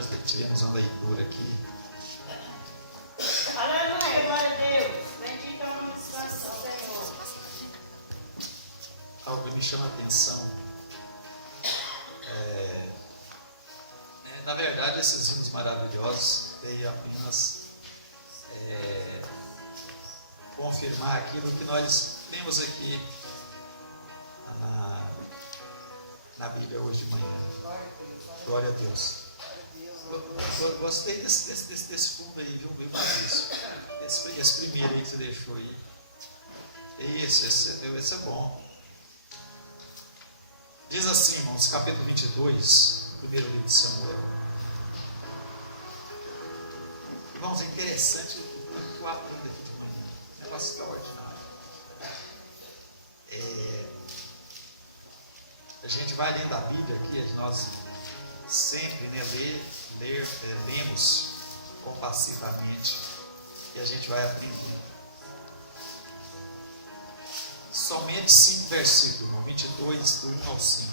nós tivemos uma leitura aqui. Aleluia, glória a Deus. Bendito é o nome santo do Senhor. Algo que me chama a atenção. Na verdade, esses hinos maravilhosos veio apenas confirmar aquilo que nós temos aqui na Bíblia hoje de manhã. Glória a Deus. Eu gostei desse fundo aí, viu, Patrício? Esse primeiro aí que você deixou aí. Esse é bom. Diz assim, irmãos, capítulo 22, primeiro livro de Samuel. Irmãos, é interessante o que eu aprendo aqui de manhã. É um negócio extraordinário. A gente vai lendo a Bíblia aqui, nós sempre lemos compassivamente e a gente vai aprendendo. Somente 5 versículos, irmão, 22, do 1 ao 5.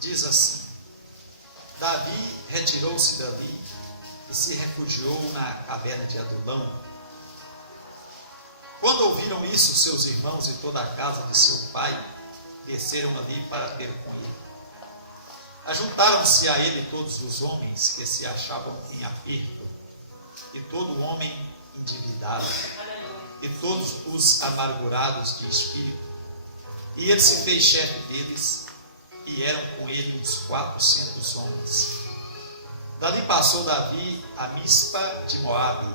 Diz assim: Davi retirou-se dali e se refugiou na caverna de Adulão. Quando ouviram isso, seus irmãos e toda a casa de seu pai desceram ali para ter com ele. Ajuntaram-se a ele todos os homens que se achavam em aperto, e todo homem endividado, e todos os amargurados de espírito. E ele se fez chefe deles, e eram com ele uns 400 homens. Dali passou Davi a Mispa de Moabe,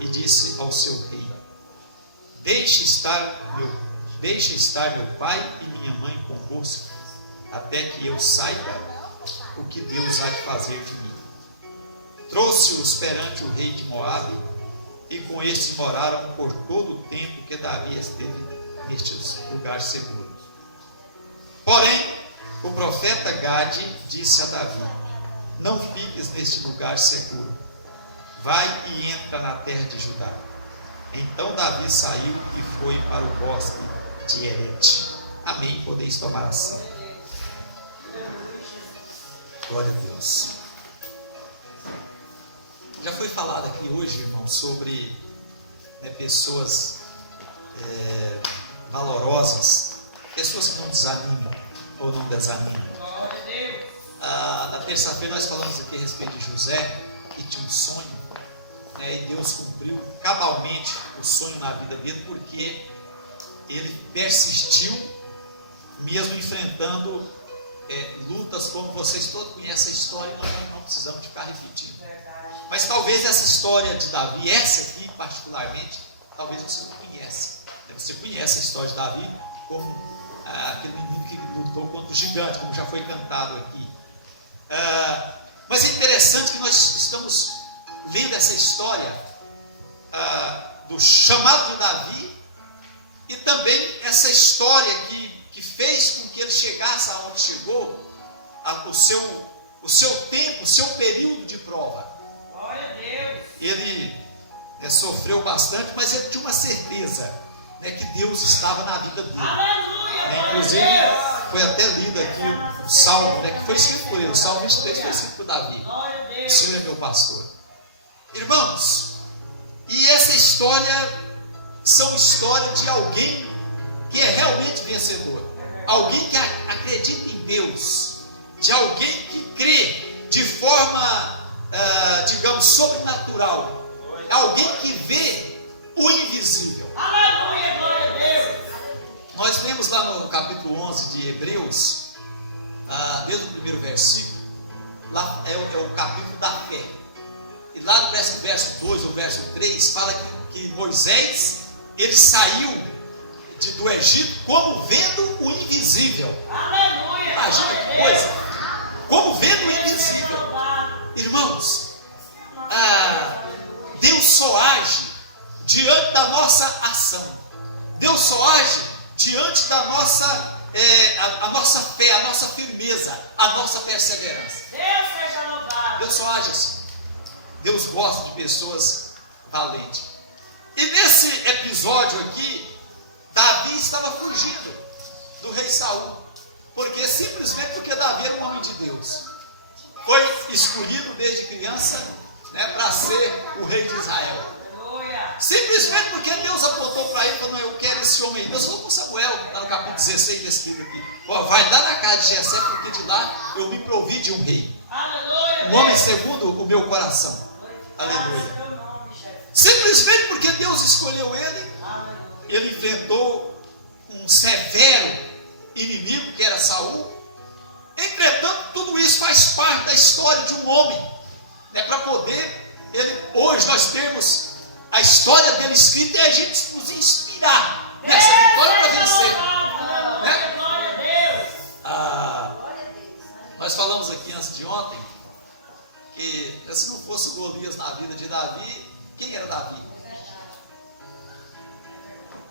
e disse ao seu rei: Deixe estar meu pai e minha mãe convosco, até que eu saiba o que Deus há de fazer de mim. Trouxe-os perante o rei de Moabe, e com este moraram por todo o tempo que Davi esteve neste lugar seguro. Porém, o profeta Gade disse a Davi: Não fiques neste lugar seguro, vai e entra na terra de Judá. Então Davi saiu e foi para o bosque de Herete. Amém. Podeis tomar assim. Glória a Deus. Já foi falado aqui hoje, irmão, sobre pessoas valorosas, pessoas que não desanimam ou não desanimam. Na terça-feira nós falamos aqui a respeito de José, que tinha um sonho, e Deus cumpriu cabalmente o sonho na vida dele, porque ele persistiu, mesmo enfrentando lutas, como vocês todos conhecem a história, e nós não precisamos de ficar repetindo. Mas talvez essa história de Davi, essa aqui particularmente, talvez você não conhece. Você conhece a história de Davi como aquele menino que lutou contra o gigante, como já foi cantado aqui. Mas é interessante que nós estamos vendo essa história do chamado de Davi, e também essa história que fez com que ele chegasse aonde chegou, o seu tempo, o seu período de prova. Glória a Deus. Ele sofreu bastante, mas ele tinha uma certeza, que Deus estava na vida dele. Aleluia. Inclusive, foi até lido aqui o Salmo, que foi escrito por ele. O Salmo 23 foi escrito por Davi. O Senhor é meu pastor. Irmãos, e essa história são histórias de alguém que é realmente vencedor. Alguém que acredita em Deus. De alguém que crê de forma, digamos, sobrenatural. Alguém que vê o invisível. Aleluia, glória a Deus. Nós vemos lá no capítulo 11 de Hebreus, desde o primeiro versículo, lá é o capítulo da fé. E lá no verso 2 ou verso 3, fala que Moisés, ele saiu do Egito como vendo o invisível. Aleluia. Imagina que coisa! Como vendo o invisível. Irmãos, Deus só age diante da nossa ação. Deus só age diante da nossa, a nossa fé, a nossa firmeza, a nossa perseverança. Deus seja louvado. Deus só age assim. Deus gosta de pessoas valentes. E nesse episódio aqui, Davi estava fugindo do rei Saul. Simplesmente porque Davi era um homem de Deus. foi escolhido desde criança, né, para ser o rei de Israel. Simplesmente porque Deus apontou para ele e falou: não, eu quero esse homem aí. Deus falou com Samuel, está no capítulo 16 desse livro aqui: vai lá na casa de Jessé, porque de lá eu me provi de um rei, um homem segundo o meu coração. Aleluia. Simplesmente porque Deus escolheu ele, ele enfrentou um severo inimigo que era Saul. Entretanto, tudo isso faz parte da história de um homem, né, para poder hoje nós temos a história dele escrita e a gente nos inspirar nessa vitória para vencer, né? Nós falamos aqui antes de ontem que se não fosse Golias na vida de Davi, quem era Davi?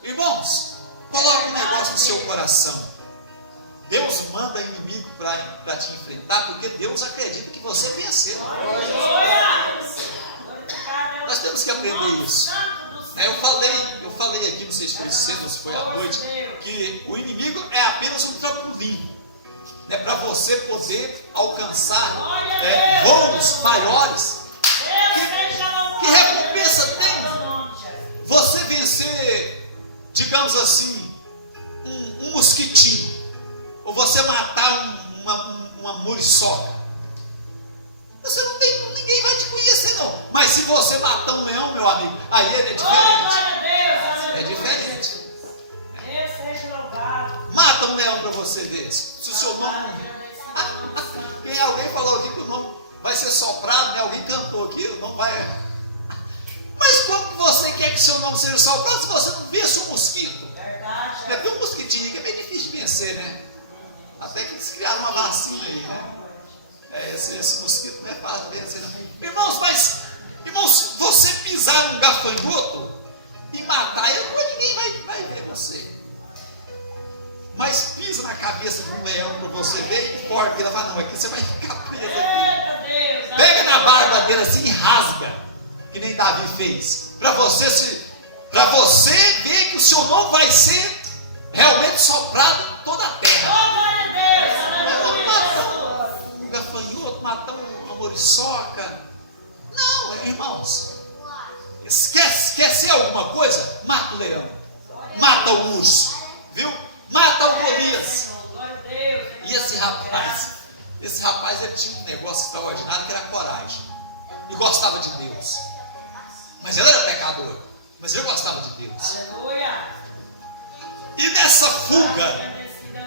Irmãos, coloque um negócio no seu coração. Deus manda inimigo para te enfrentar, porque Deus acredita que você venceu. Nós temos que aprender isso. Eu falei aqui, não sei se foi cedo ou se foi à noite, que o inimigo é apenas um trampolim, né, para você poder alcançar voos maiores. Que recompensa tem você vencer, digamos assim, um mosquitinho, ou você matar uma muriçoca? Você não tem, ninguém vai te conhecer não. Mas se você matar um leão, meu amigo, aí ele é diferente. É diferente. Mata um leão para você ver. Se o seu nome... Alguém falou aqui que o nome vai ser soprado, né? Alguém cantou aqui, o nome vai... Mas como que você quer que seu nome seja soprado se você não vence um mosquito? Verdade. Porque um mosquitinho que é meio difícil de vencer, né? Até que eles criaram uma vacina aí, né? Esse mosquito não é fácil de vencer, não. Irmãos, se você pisar num gafanhoto e matar ele, ninguém vai ver você. Mas pisa na cabeça de um leão para você ver e corta ele. Ela fala: não, aqui você vai ficar preso aqui. Pega na barba dele assim e rasga, que nem Davi fez. Para você ver que o seu nome vai ser realmente soprado em toda a terra. Matar um gafanhoto, matar uma muriçoca. Não, irmãos. Quer ser alguma coisa? Mata o leão. Mata o urso. Viu? Mata o Golias. E esse rapaz ele tinha um negócio extraordinário que era coragem. E gostava de Deus. Mas ele era pecador. Mas ele gostava de Deus. E nessa fuga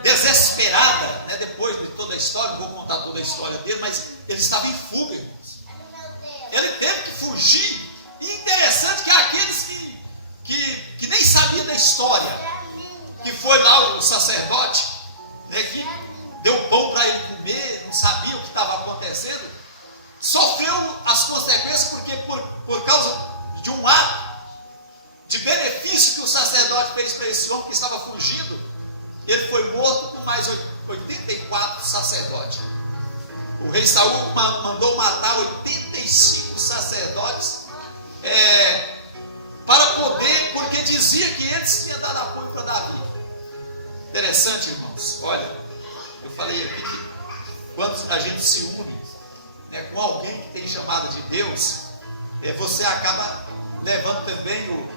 desesperada, né, depois de toda a história, não vou contar toda a história dele, mas ele estava em fuga, irmãos. Ele teve que fugir. E interessante que aqueles que nem sabiam da história, que foi lá o sacerdote, né, que deu pão para ele comer, não sabia o que estava acontecendo, sofreu as consequências, porque por causa de um ato de benefício que o sacerdote fez para esse homem que estava fugindo, ele foi morto com mais 84 sacerdotes. O rei Saul mandou matar 85 sacerdotes para poder, porque dizia que eles tinham dado apoio para Davi. Interessante, irmãos. Olha, eu falei aqui que quando a gente se une, né, com alguém que tem chamada de Deus, você acaba levando também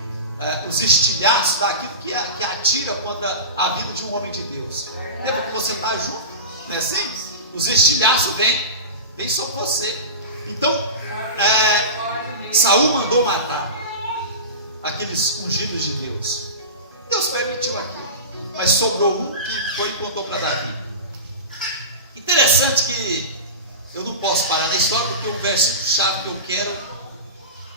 os estilhaços daquilo que atira contra a vida de um homem de Deus. Lembra que você está junto, não é assim? Os estilhaços vêm sobre você. Então, Saul mandou matar aqueles ungidos de Deus. Deus permitiu aquilo, mas sobrou um que foi e contou para Davi. Interessante que eu não posso parar na história, porque o versículo-chave que eu quero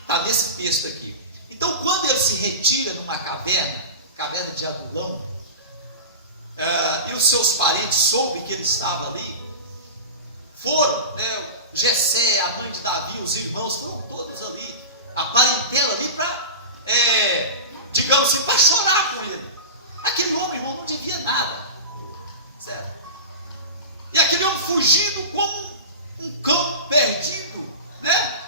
está nesse texto aqui. Então, quando ele se retira numa caverna de Adulão, e os seus parentes soube que ele estava ali, foram, né, Jessé, a mãe de Davi, os irmãos, foram todos ali, a parentela ali para, digamos assim, para chorar com ele. Aquele homem, irmão, não devia nada, certo? E aquele homem fugido como um cão perdido, né?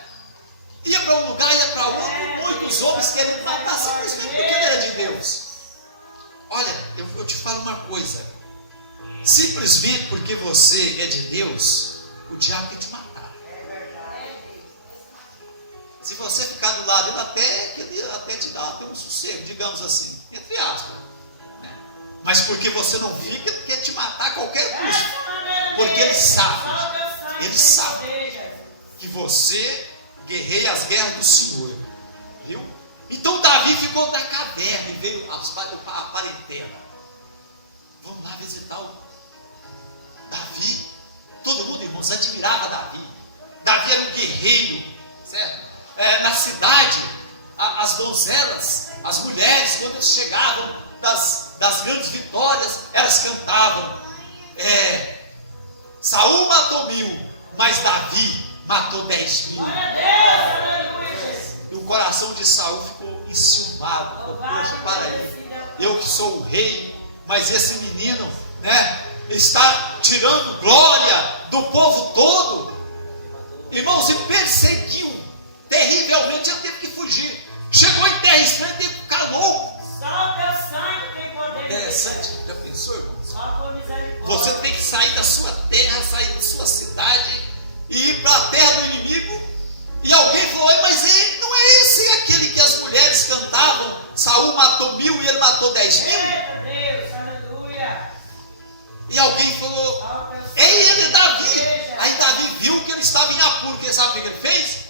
Ia para um lugar, ia para outro, muitos homens querendo matar simplesmente porque ele era de Deus. Olha, eu te falo uma coisa: simplesmente porque você é de Deus, o diabo quer te matar. Se você ficar do lado dele, ele até te dá até um sossego, digamos assim, entre aspas. Né? Mas porque você não fica, ele quer te matar a qualquer custo. Porque ele sabe que você guerreia as guerras do Senhor. Viu? Então Davi ficou da caverna e veio a parentela. Vamos lá visitar o Davi. Todo mundo, irmãos, admirava Davi. Davi era um guerreiro, certo? Na cidade, as donzelas, as mulheres, quando eles chegavam das grandes vitórias, elas cantavam: Saul matou 1000, mas Davi matou 10.000. E o coração de Saul ficou enciumado. Poxa, para aí, eu que sou o rei, mas esse menino, né, está tirando glória do povo todo. Irmãos, e perseguiu terrivelmente, ele teve que fugir. Chegou em terra estranha, teve que ficar louco. Interessante, já pensou, irmãos? Você tem que sair da sua terra, sair da sua cidade e ir para a terra do inimigo. E alguém falou: mas não é esse aquele que as mulheres cantavam? Saul matou 1000 e ele matou 10.000? E alguém falou: é ele, Davi. Aí Davi viu que ele estava em apuro. Quem sabe o que ele fez?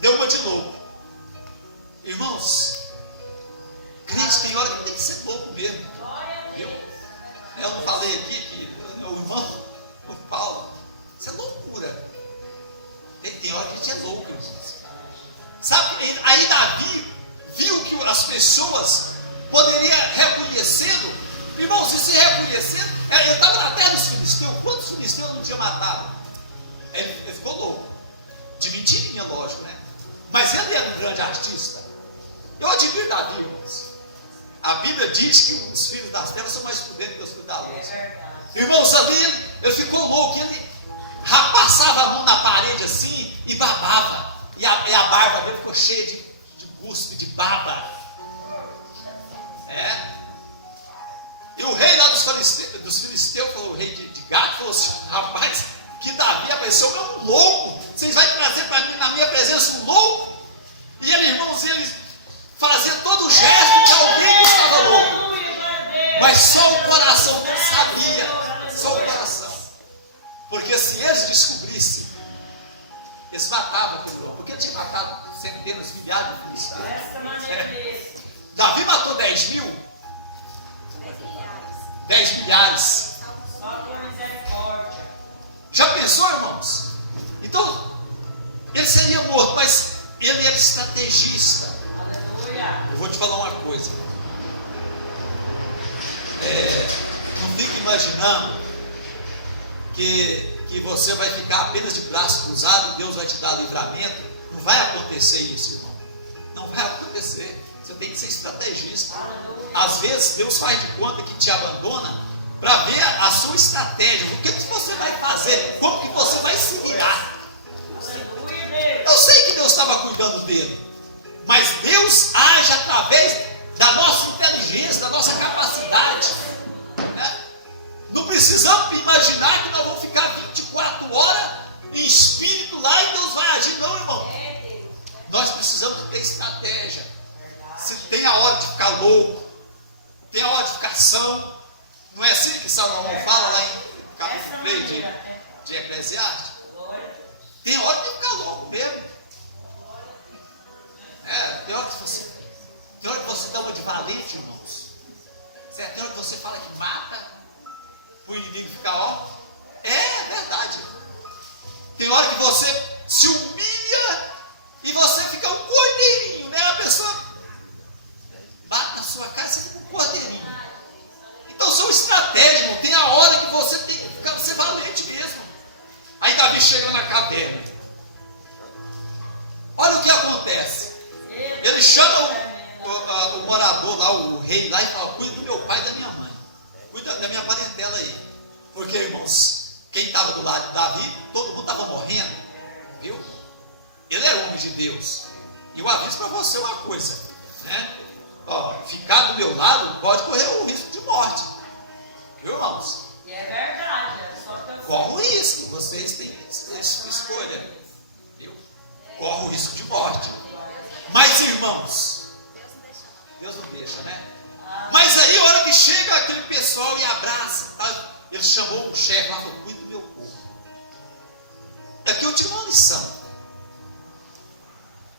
Deu uma de louco. Irmãos, crente tem hora que tem que ser louco mesmo. Viu? Eu não falei aqui que o irmão, o Paulo, isso é loucura. Tem hora que a gente é louco, irmãos. Sabe? Aí Davi viu que as pessoas poderiam reconhecê-lo. Irmãos, se reconhecendo, ele estava na terra dos filisteus. Quantos filisteus não tinha matado? Ele ficou louco. De mentirinha, lógico, né? Mas ele era um grande artista. Eu admiro Davi, irmãos. A Bíblia diz que os filhos das trevas são mais prudentes que os filhos da luz. Irmãos, ali ele ficou louco. Ele passava a mão na parede assim e babava. E a barba dele ficou cheia de cuspe, de baba. E o rei lá dos filisteus, o rei de Gade, falou assim: rapaz, que Davi apareceu, é um louco. Vocês vão trazer para mim, na minha presença, um louco? E ele, irmãos, eles faziam todo o gesto de alguém que estava louco. Mas só o coração sabia. Só o coração. Porque se eles descobrissem, eles matavam aquele homem. Porque ele tinha matado centenas, milhares de filisteus. Davi matou 10.000. 10 milhares. Já pensou, irmãos? Então, ele seria morto, mas ele era estrategista. Eu vou te falar uma coisa. Não fique imaginando que você vai ficar apenas de braço cruzado, Deus vai te dar livramento. Não vai acontecer isso, irmão. Não vai acontecer. Você tem que ser estrategista. Às vezes Deus faz de conta que te abandona para ver a sua estratégia. O que você vai fazer? Como que você vai se virar? Eu sei que Deus estava cuidando dele, mas Deus age através da nossa inteligência, da nossa capacidade. Não precisamos imaginar que nós vamos ficar 24 horas em espírito lá e Deus vai agir. Não, irmão. Nós precisamos ter estratégia. Se tem a hora de ficar louco, tem a hora de ficar são. Não é assim que Salomão fala lá em capítulo 3 de Eclesiastes? Tem hora de ficar louco mesmo. Tem hora que você dá uma de valente, irmãos. Certo? Tem hora que você fala que mata, o inimigo fica ó. É verdade. Tem hora que você se humilha e você fica um cordeirinho, né? A pessoa bate na sua cara, você fica um cordeirinho. Então são estratégias, irmão. Tem a hora que você tem que ser valente mesmo. Aí Davi chega na caverna. Olha o que acontece. Ele chama o morador lá, o rei lá, e fala: cuida do meu pai e da minha mãe. Cuida da minha parentela aí. Porque, irmãos, quem estava do lado de Davi, todo mundo estava morrendo. Viu? Ele era homem de Deus. E eu aviso para você uma coisa, né? Ficar do meu lado pode correr o risco de morte. Viu, irmãos? E é verdade. Corre o risco. Vocês têm escolha. Viu? Corre o risco de morte. Ele chamou um chefe lá e falou: cuida do meu povo. Aqui eu tive uma lição.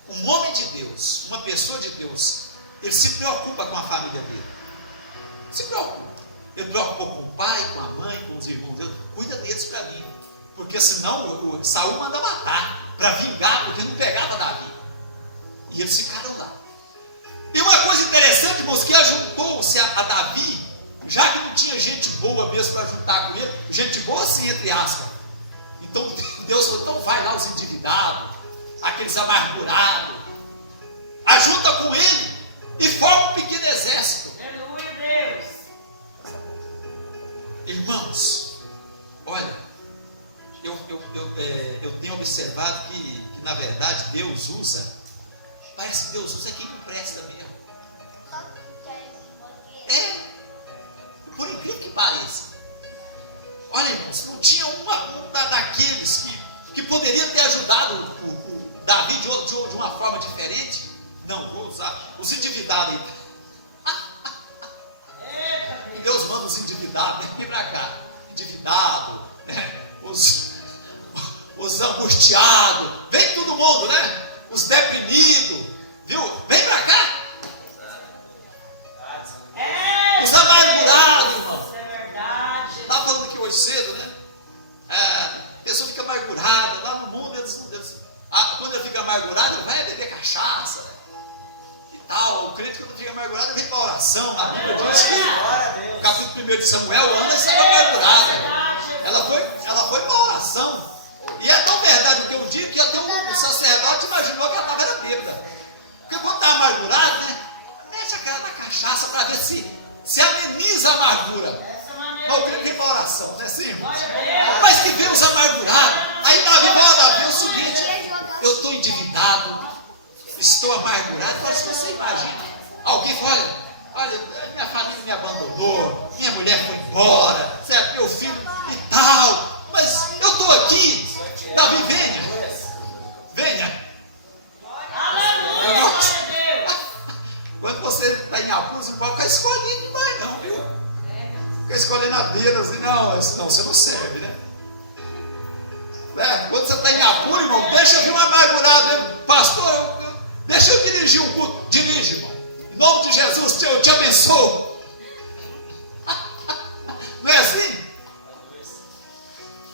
Um homem de Deus, uma pessoa de Deus, ele se preocupa com a família dele. Se preocupa. Ele preocupou com o pai, com a mãe, com os irmãos dele. Cuida deles para mim. Porque senão o Saul manda matar, para vingar, porque não pegava Davi. E eles ficaram lá. E uma coisa interessante, irmãos, que ajuntou-se a Davi, já que não tinha gente boa mesmo para juntar com ele, gente boa assim, entre aspas. Então Deus falou: então vai lá os endividados, aqueles amargurados, ajunta com ele e forma um pequeno exército. Aleluia, Deus. Irmãos, olha, eu tenho observado que na verdade Deus usa, parece que Deus usa quem não presta mesmo. Por incrível que pareça. Olha, irmãos, não tinha um daqueles que poderia ter ajudado o Davi de uma forma diferente. Não, vou usar os endividados aí. Deus manda os endividados, vem para cá. Endividado, né? Os angustiados, vem todo mundo, né? Os deprimidos, viu? Vem para cá. Os amargurados, irmão. Isso é verdade. Estava falando aqui hoje cedo, né? A pessoa fica amargurada, lá no mundo quando ele fica amargurado, ele vai beber cachaça, né? E tal. O crente, quando fica amargurado, ele vem para a oração. Na Bíblia diz, no capítulo 1 de Samuel, Ana estava amargurada. Ela foi para a oração. E é tão verdade o que eu digo, que até o sacerdote imaginou que ela estava era bêbada. Porque quando está amargurado, né? Mete a cara na cachaça para ver se ameniza a amargura. Mas o crente tem para a oração, não é assim? Mas que vem os amargurados. Aí Davi é o seguinte: eu estou endividado, estou amargurado. Mas se você imagina, alguém fala: olha, minha família me abandonou, minha mulher foi embora, certo? Meu filho e tal, mas eu estou aqui. Davi, venha. Aleluia, Deus. Quando você está em abuso, não pode ficar escolhendo demais, não, viu? Ficar escolhendo apenas, não, senão você não serve, né? Quando você está em apuro, irmão, deixa eu vir um amargurado, pastor, deixa eu dirigir um culto. Dirige, irmão. Em nome de Jesus, eu te abençoo. Não é assim?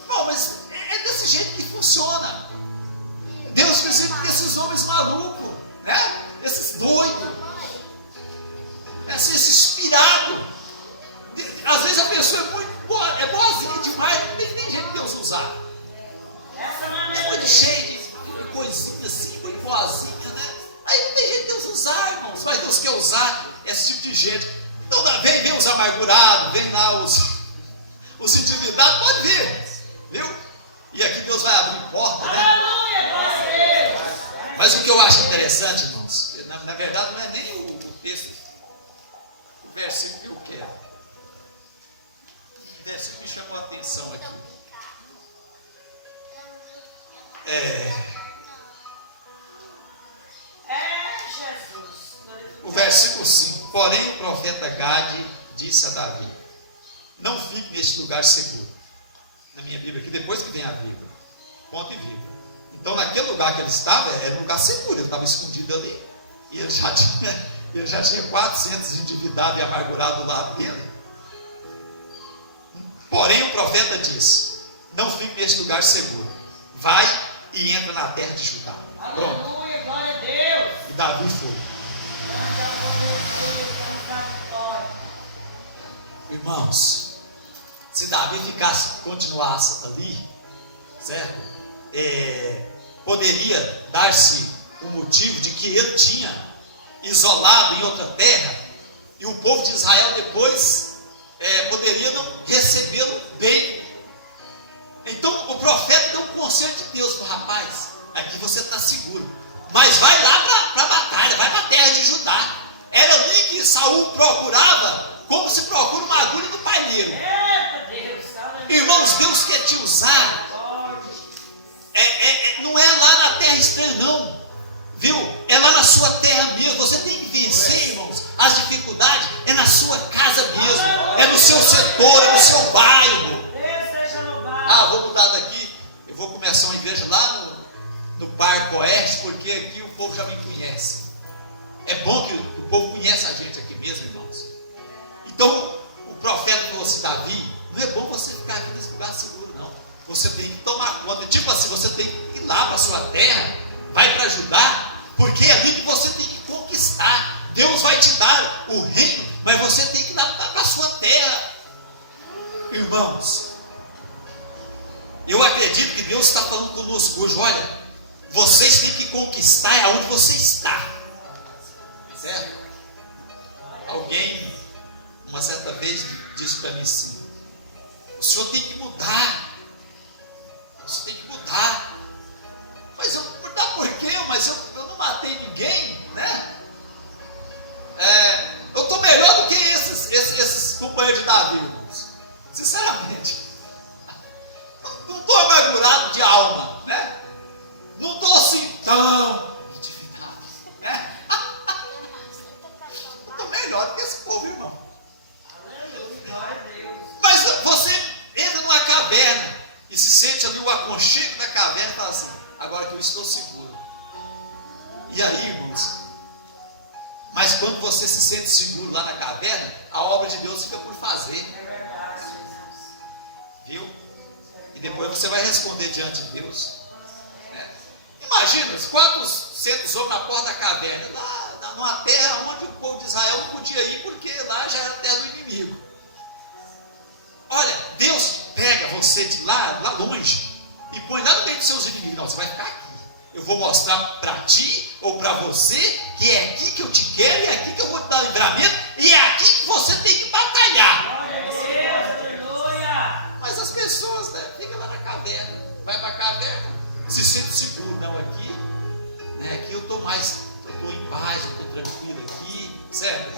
Irmão, mas é desse jeito que funciona. Deus precisa desses homens malucos, né? Esses doidos. Esse inspirado. Às vezes a pessoa é muito boa, é boazinha demais, não tem nem jeito de Deus usar. Muito cheio de coisinha assim, muito boazinha, né? Aí não tem jeito de Deus usar, irmãos. Mas Deus quer usar esse tipo de gente. Então vem os amargurados, vem lá os endividados, pode vir, viu? E aqui Deus vai abrir porta, né? Aleluia, mas o que eu acho interessante, irmãos, na verdade não é nem o texto, o versículo que eu quero. O versículo que me chamou a atenção aqui. Jesus. O versículo 5: porém o profeta Gade disse a Davi: não fique neste lugar seguro. Na minha Bíblia aqui, depois que vem a vírgula, ponto e vírgula. Então naquele lugar que ele estava, era um lugar seguro, ele estava escondido ali. E ele já tinha 400 endividados e amargurados do lado dele. Porém o profeta disse: não fique neste lugar seguro, vai e entra na terra de Judá. Pronto. Aleluia, glória a Deus. E Davi foi. Irmãos, se Davi continuasse ali, certo? Poderia dar-se o motivo de que ele tinha isolado em outra terra, e o povo de Israel depois poderia não recebê-lo bem. Então o profeta deu um conselho de Deus para o rapaz: aqui você está seguro, mas vai lá para a batalha, vai para a terra de Judá. Era ali que Saul procurava, como se procura uma agulha no palheiro. Irmãos, Deus quer te usar. Não é lá na terra estranha, não, viu? É lá na sua terra mesmo. Você tem que vencer, irmãos, as dificuldades é na sua casa mesmo. é no seu setor, é no seu bairro. Deus seja louvado. Ah, vou mudar daqui, eu vou começar uma igreja lá no Parque Oeste, porque aqui o povo já me conhece. É bom que o povo conhece a gente aqui mesmo, irmãos. Então, o profeta falou assim, Davi, não é bom você ficar aqui nesse lugar seguro, não. Você tem que tomar conta, tipo assim, você tem que ir lá para a sua terra, vai para Judá, porque é ali que você tem que conquistar. Deus vai te dar o reino, mas você tem que ir lá para a sua terra. Irmãos, eu acredito que Deus está falando conosco hoje, olha, vocês têm que conquistar aonde você está. Certo? Alguém, uma certa vez, disse para mim assim, o senhor tem que mudar. Você tem que mudar. Mas eu mudar por quê? Mas eu não matei ninguém, né? Eu estou melhor do que esses companheiros de Davi, irmãos. Sinceramente. Não estou amargurado de alma, né? Não estou assim tão edificado, né? Estou melhor do que esse povo, irmão. Mas você entra numa caverna e se sente ali o aconchego da caverna e fala assim, agora que eu estou seguro. E aí, irmãos, mas quando você se sente seguro lá na caverna, a obra de Deus fica por fazer. Viu? E depois você vai responder diante de Deus. Né? Imagina, 400 homens na porta da caverna, lá numa terra onde o povo de Israel não podia ir, porque lá já era a terra do inimigo. Olha, Deus pega você de lá longe, e põe lá no meio dos seus inimigos. Não, você vai ficar aqui. Eu vou mostrar para ti, ou para você, que é aqui que eu te quero, e é aqui que eu vou te dar livramento, e é aqui que você tem que batalhar. Mas as pessoas, né, ficam lá na caverna, vai para a caverna, se sente seguro, não, aqui, né, aqui eu estou em paz, eu estou tranquilo aqui, certo?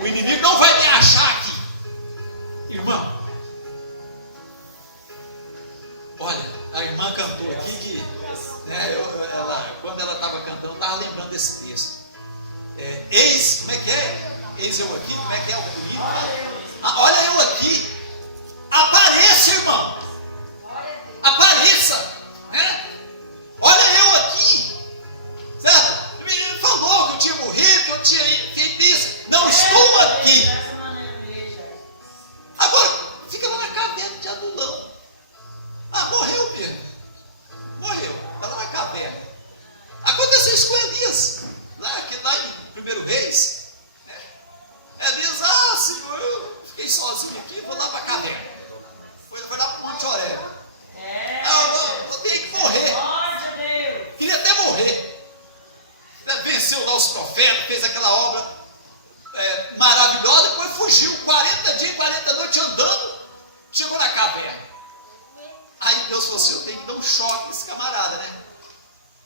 O inimigo não vai me achar aqui. Irmão, olha, a irmã cantou aqui que, né, quando ela estava cantando, eu estava lembrando desse texto. Como é que é? Eis eu aqui, como é que é o menino? Olha eu aqui. Apareça, irmão. Apareça, né? Olha eu aqui. Certo? O menino falou que eu tinha morrido, que eu tinha feito isso. Não estou aqui. Agora, fica lá na caverna de adulão. Morreu mesmo. Morreu. Está lá na caverna. Aconteceu isso com Elias. Lá em 1 Reis. Elias, Senhor, eu fiquei sozinho aqui, vou lá para a caverna. Foi lá para o Monte Horebe. Eu tenho que morrer. Queria até morrer. Venceu lá os profetas, fez aquela obra maravilhosa, depois fugiu 40 dias, 40 noites andando, chegou na caverna. Aí Deus falou assim, eu tenho que dar um choque nesse camarada, né?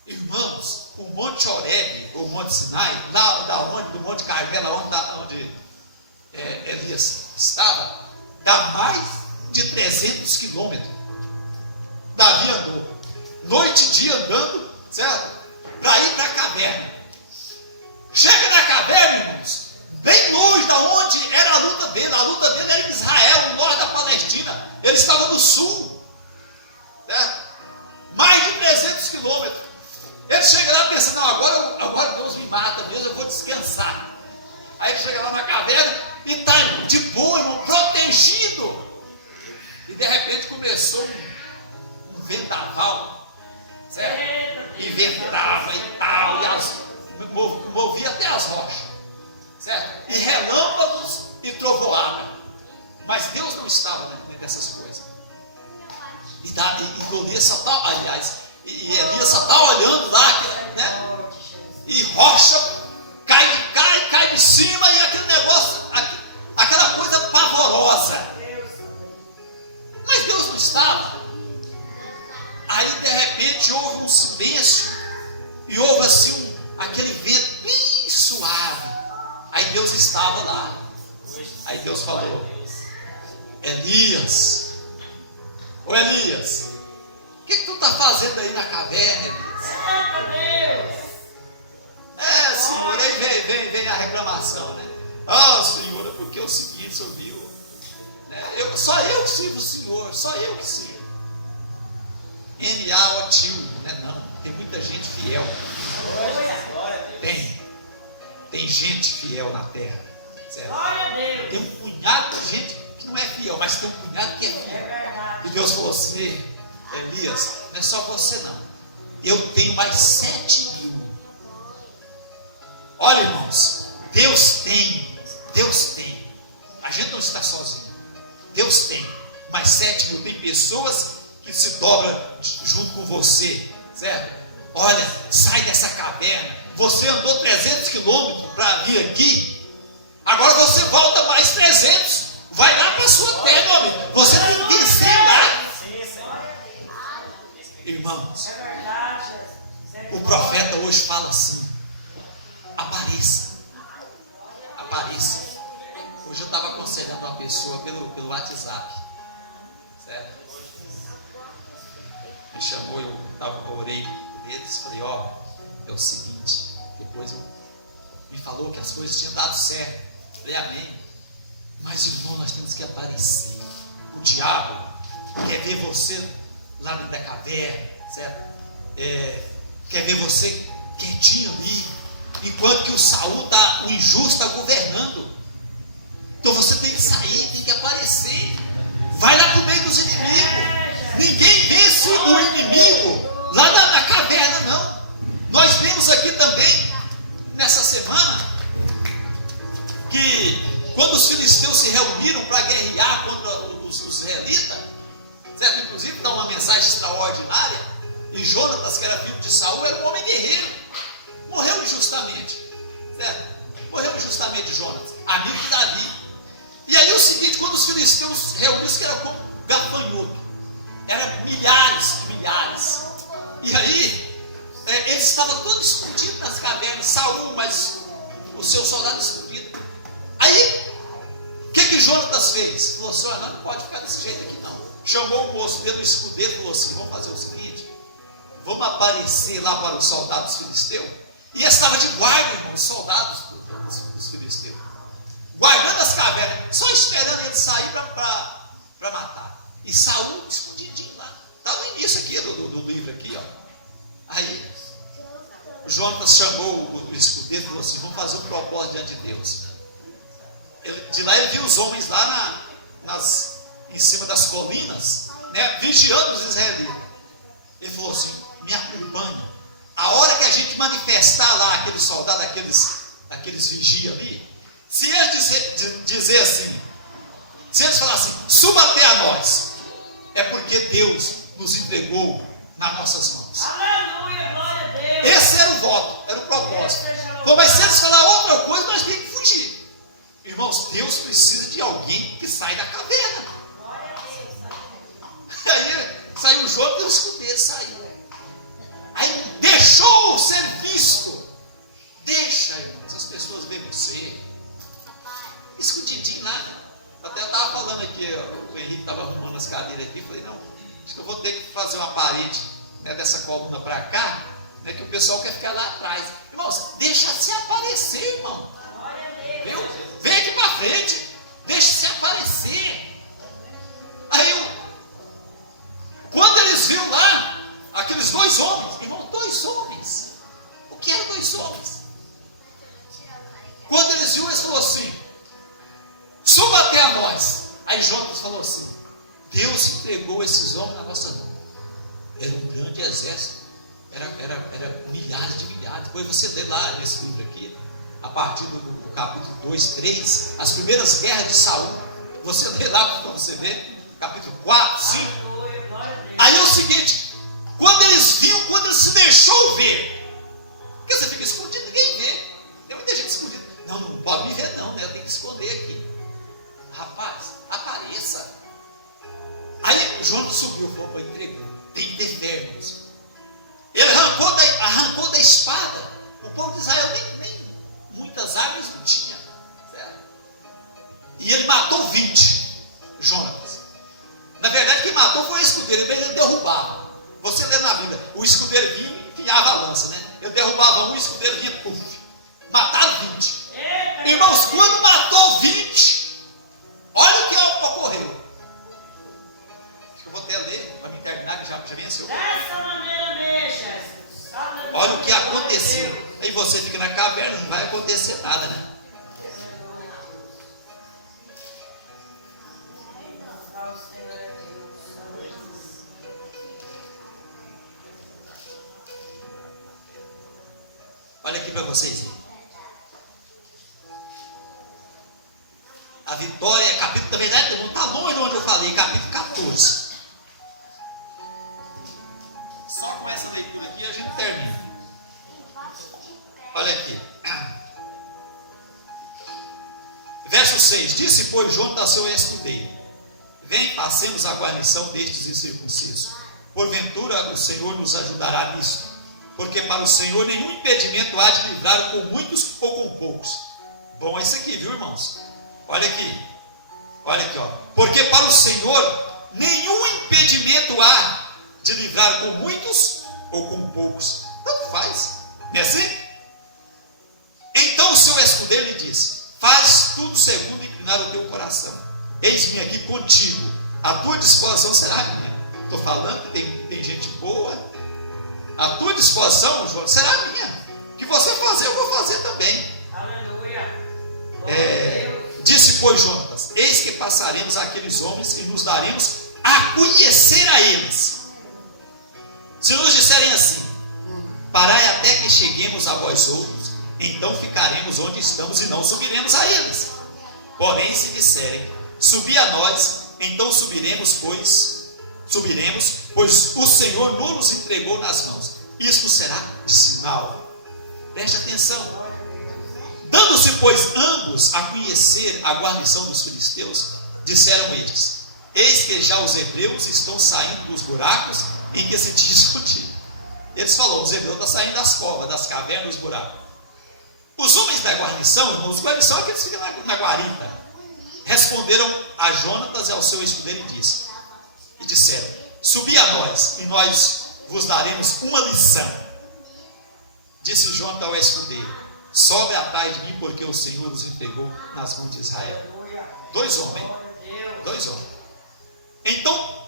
Irmãos, o Monte Horebe, ou Monte Sinai, lá do Monte Carmelo, onde Elias estava, dá mais de 300 quilômetros. Davi andou, noite e dia andando, certo? Para ir para a caverna. Chega na caverna, irmãos, bem longe da onde era a luta dele. A luta dele era em Israel, no norte da Palestina. Ele estava no sul, certo? Mais de 300 quilômetros. Ele chega lá pensando, não, agora Deus me mata mesmo, eu vou descansar. Aí ele chega lá na caverna e está de boa, protegido. E de repente começou um vendaval, certo? E ventava e tal, e movia até as rochas, certo? E relâmpagos e trovoada. Mas Deus não estava, né, nessas coisas. E Golias só está, aliás, e Elias só está olhando lá, né? E rocha cai de cima, e aquele negócio, aquela coisa pavorosa. Mas Deus não estava. Aí de repente houve um silêncio, e houve assim aquele vento bem suave. Aí Deus estava lá. Aí Deus falou, Elias, ô Elias, o que tu está fazendo aí na caverna, Elias? Senhor, aí vem a reclamação, né? Senhor, porque é o seguinte, o senhor viu, só eu que sirvo o Senhor, só eu que sirvo. N-A-O-T-I-O, não é não. Tem muita gente fiel. Tem gente fiel na terra. Certo? Tem um punhado de gente que não é fiel, mas tem um punhado que é fiel. E Deus falou assim: Elias, não é só você não. Eu tenho mais 7.000. Olha, irmãos, Deus tem. A gente não está sozinho. Deus tem mais 7.000. Tem pessoas que se dobram junto com você, certo? Olha, sai dessa caverna. Você andou 300 quilômetros para vir aqui. Agora você volta mais 300. Vai lá para a sua terra, meu amigo. Você tem que descer lá. Irmãos, o profeta hoje fala assim: apareça. Hoje eu estava aconselhando uma pessoa pelo WhatsApp, certo? Me chamou, eu orei por eles, falei: ó, é o seguinte. Depois me falou que as coisas tinham dado certo. Falei: amém. Mas, irmão, nós temos que aparecer. O diabo quer ver você lá dentro da caverna, certo? Quer ver você quietinho ali, enquanto que o injusto está governando. Então você tem que sair, tem que aparecer. Vai lá para o meio dos inimigos. Ninguém vence o inimigo lá na caverna, não. Nós vimos aqui também, nessa semana, que quando os filisteus se reuniram para guerrear contra os israelitas, certo? Inclusive dá uma mensagem extraordinária. E Jonatas, que era filho de Saul, era um homem guerreiro. Morreu injustamente, certo? Morreu injustamente Jonatas, amigo de Davi. E aí o seguinte, quando os filisteus se reuniram, que era como gafanhoto. Eram milhares. E aí, eles estavam todos escondidos nas cavernas. Saul, mas os seus soldados escondidos. Aí, o que Jonatas fez? Falou assim: olha, não pode ficar desse jeito aqui não. Chamou o moço dele, o escudeiro, e falou assim: vamos fazer o seguinte, vamos aparecer lá para os soldados filisteus. E eles estavam de guarda, irmão, os soldados dos filisteus, guardando as cavernas, só esperando ele sair para matar. E Saul escondidinho lá. Está no início aqui do livro aqui, ó. Aí Jonatas chamou o escudeiro e falou assim: vamos fazer um propósito diante de Deus. De lá ele viu os homens lá em cima das colinas, né, vigiando os israelitas. Ele falou assim: me acompanha. A hora que a gente manifestar lá aqueles soldados, aqueles vigias ali, se eles dizer assim, se eles falar assim: suba até a nós, é porque Deus nos entregou nas nossas mãos. Aleluia, glória a Deus. Esse era o voto, era o propósito. Mas se eles falar outra coisa, nós temos que fugir. Irmãos, Deus precisa de alguém que sai da caverna. Glória a Deus. Aí saiu o jogo e o escudeiro saiu. Aí deixou ser visto. Deixa, irmãos, as pessoas verem você. Escondidinho lá. Até eu estava falando aqui, o Henrique estava arrumando as cadeiras aqui. Falei: não, acho que eu vou ter que fazer uma parede, né, dessa coluna para cá, né, que o pessoal quer ficar lá atrás. Irmãos, deixa se aparecer, irmão. Glória a Deus. Vem aqui para frente. Deixa se aparecer. Aí, quando eles viram lá aqueles 2 homens, irmão, 2 homens. O que eram 2 homens? Quando eles viram, eles falaram assim: suba até a nós. Aí Jonatas falou assim: Deus entregou esses homens na nossa mão. Era um grande exército. Era milhares de milhares. Depois você lê lá nesse livro aqui, a partir do capítulo 2, 3, as primeiras guerras de Saul. Você lê lá para você ver, capítulo 4, 5. Aí é o seguinte: quando eles viam, quando eles se deixou ver, porque você fica escondido, ninguém vê. Tem muita gente escondida. Não pode me ver não, né? Eu tenho que esconder aqui. Rapaz, apareça. Aí Jonatas subiu, falou para entregar. Tem que ter fé, irmãos. Ele arrancou da espada. O povo de Israel nem muitas armas não tinha, certo? E ele matou 20, Jonatas. Na verdade, quem matou foi o escudeiro. Ele derrubava. Você lê na Bíblia, o escudeiro vinha e enfiava a lança, né? Ele derrubava um, o escudeiro vinha, puf. Mataram 20. Irmãos, quando matou 20, olha o que ocorreu. não vai acontecer nada, né? Olha aqui para vocês. A vitória, capítulo, na verdade, não está longe de onde eu falei, capítulo 14. Só com essa leitura aqui a gente termina. Olha aqui. Verso 6. Disse, pois, Jonatas a seu escudeiro: vem, passemos a guarnição destes incircuncisos. Porventura o Senhor nos ajudará nisto. Porque para o Senhor nenhum impedimento há de livrar com muitos ou com poucos. Bom, é isso aqui, viu, irmãos? Olha aqui, ó. Porque para o Senhor nenhum impedimento há de livrar com muitos ou com poucos. Tanto faz, não é assim? Então o seu escudeiro lhe disse: faz tudo segundo inclinar o teu coração. Eis-me aqui contigo, a tua disposição será minha. Estou falando que tem gente boa. A tua disposição, João, será minha. O que você fazer, eu vou fazer também. Aleluia. Disse, pois, Jonatas: eis que passaremos aqueles homens e nos daremos a conhecer a eles. Se nos disserem assim: parai até que cheguemos a vós outros, então ficaremos onde estamos e não subiremos a eles. Porém, se disserem: subi a nós, então subiremos, pois o Senhor não nos entregou nas mãos. Isto será de sinal. Preste atenção. Dando-se, pois, ambos a conhecer a guarnição dos filisteus, disseram eles: eis que já os hebreus estão saindo dos buracos em que se tinha escondido. Eles falaram: os hebreus estão saindo das covas, das cavernas, dos buracos. Os homens da guarnição, irmãos, guarnição é aqueles que ficam na guarita, responderam a Jonatas e ao seu escudeiro e disseram: subi a nós, e nós vos daremos uma lição. Disse Jonatas ao escudeiro: sobe atrás de mim, porque o Senhor os entregou nas mãos de Israel. Dois homens. Então,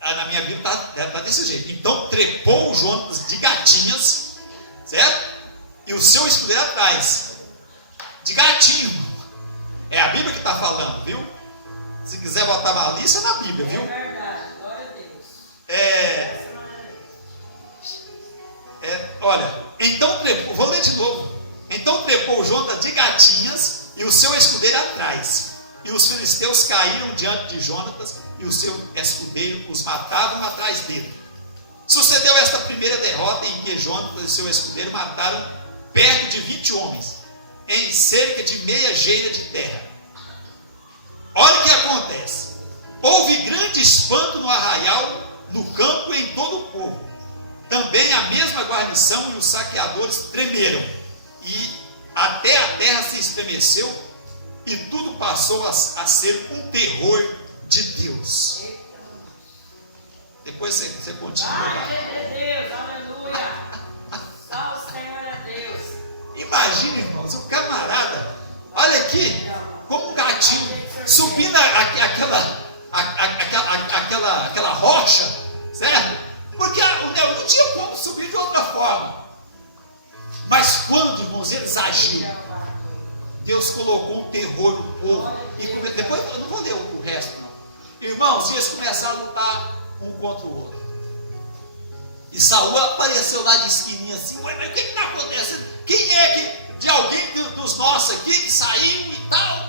na minha Bíblia está desse jeito. Então trepou o Jonatas de gatinhas, certo? E o seu escudeiro atrás, de gatinho. É a Bíblia que está falando, viu? Se quiser botar malícia, é na Bíblia, viu? É verdade, glória a Deus. Olha, então trepou, vou ler de novo. Então trepou Jonatas de gatinhas e o seu escudeiro atrás. E os filisteus caíram diante de Jonatas e o seu escudeiro os matavam atrás dele. Sucedeu esta primeira derrota em que Jonatas e seu escudeiro mataram perto de 20 homens, em cerca de meia geira de terra. Olha o que acontece. Houve grande espanto no arraial, no campo e em todo o povo. Também a mesma guarnição e os saqueadores tremeram, e até a terra se estremeceu, e tudo passou a ser um terror de Deus. Depois você continua lá. Deus, aleluia. Salve o Senhor a Deus. Imagina, irmãos, um camarada, olha aqui, como um gatinho, subindo aquela rocha, certo? Porque não tinha como subir de outra forma. Mas quando, irmãos, eles agiram, Deus colocou um terror no povo. E depois eu não vou ler o resto, não. Irmãos, eles começaram a lutar um contra o outro. E Saul apareceu lá de esquininha assim: ué, mas o que está acontecendo? Quem é que, de alguém dos nossos aqui, que saiu e tal?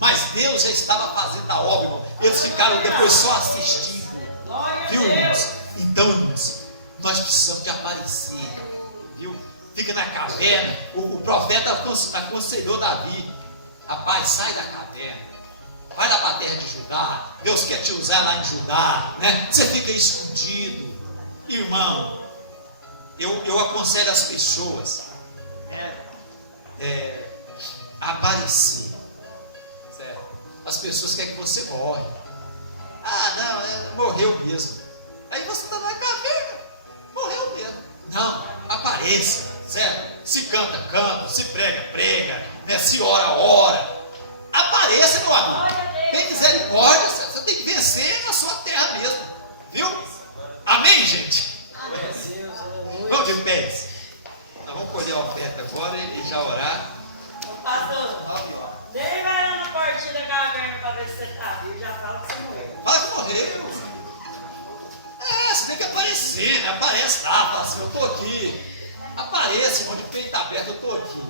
Mas Deus já estava fazendo a obra, irmão. Eles ficaram depois só assistindo. Viu, irmãos? Então, irmãos, nós precisamos de aparecer. Viu? Fica na caverna. O profeta aconselhou Davi: rapaz, sai da caverna, vai lá para a terra de Judá. Deus quer te usar lá em Judá, né? Você fica escondido. Irmão, eu aconselho as pessoas a aparecer, certo? As pessoas querem que você morre. Morreu mesmo. Aí você está na caverna, morreu mesmo. Não, apareça, certo? Se canta, canta, se prega, prega, né? Se ora, ora. Apareça, meu amigo. Tem misericórdia, você tem que vencer na sua terra mesmo, viu? Amém, gente? Amém. Vamos de pé. Nós vamos colher a oferta agora e já orar. E já fala que você morreu. Fala que morreu. Você tem que aparecer, né? Aparece lá, fala assim, eu estou aqui. Apareça, irmão, de peito aberto, eu estou aqui.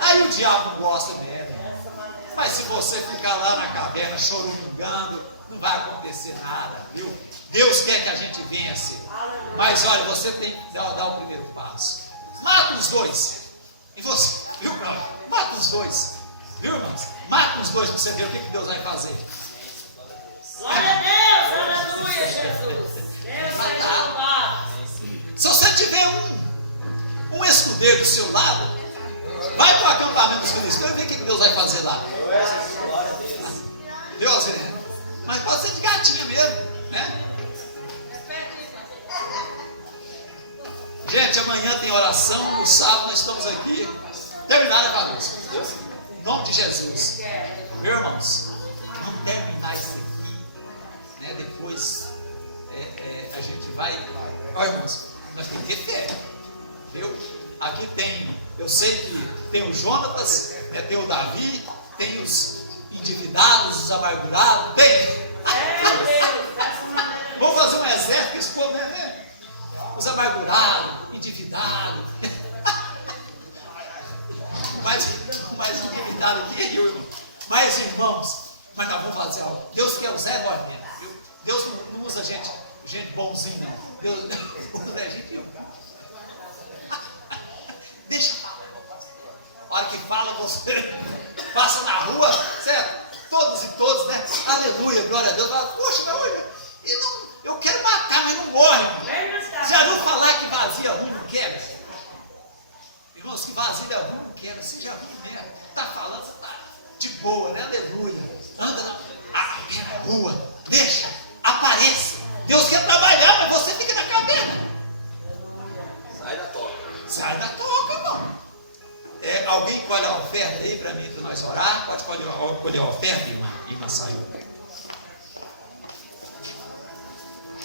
Aí o diabo não gosta mesmo. Mas se você ficar lá na caverna chorungando, não vai acontecer nada, viu? Deus quer que a gente vença. Mas olha, você tem que dar o primeiro passo. Mata os dois. E você, viu, Cláudio? Mata os dois. Viu, irmãos? Mata os dois para você ver o que Deus vai fazer. Glória a Deus, aleluia, Jesus. Deus vai salvar. Se você tiver um escudeiro do seu lado, vai para o acampamento dos cristãos e vê o que Deus vai fazer lá. Deus, mas pode ser de gatinha mesmo, né? Gente, amanhã tem oração, no sábado nós estamos aqui. Terminar, né, Fabrício? Em nome de Jesus. Meus irmãos, vamos terminar isso aqui, né? Depois a gente vai. Olha, irmãos, nós temos que ter fé. Viu? Aqui tem, eu sei que tem o Jonatas, né, tem o Davi, tem os endividados, os amargurados, tem. Vamos fazer um exército, esse povo, né? Os amargurados, endividados. mais endividado que eu, irmão. Mais irmãos. Mas nós vamos fazer algo. Deus quer usar agora, viu? Deus não usa gente bonzinha, não. Deus usa gente. Deixa. A hora que fala, você passa na rua, certo? Todos e todos, né? Aleluia, glória a Deus. Fala, poxa, eu quero matar, mas não morre. Já viu falar que vasilha ruim não quebra? Irmãos, que vasilha ruim não quebra. Você já viu, né? Está falando, você está de boa, né? Aleluia. Anda na rua, deixa, apareça. Deus quer trabalhar, mas você fica na caverna. Sai da toca. Sai da toca, irmão. Alguém colhe a oferta aí para mim, para nós orar? Pode colher a oferta, irmã saiu.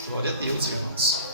Glória a Deus, irmãos.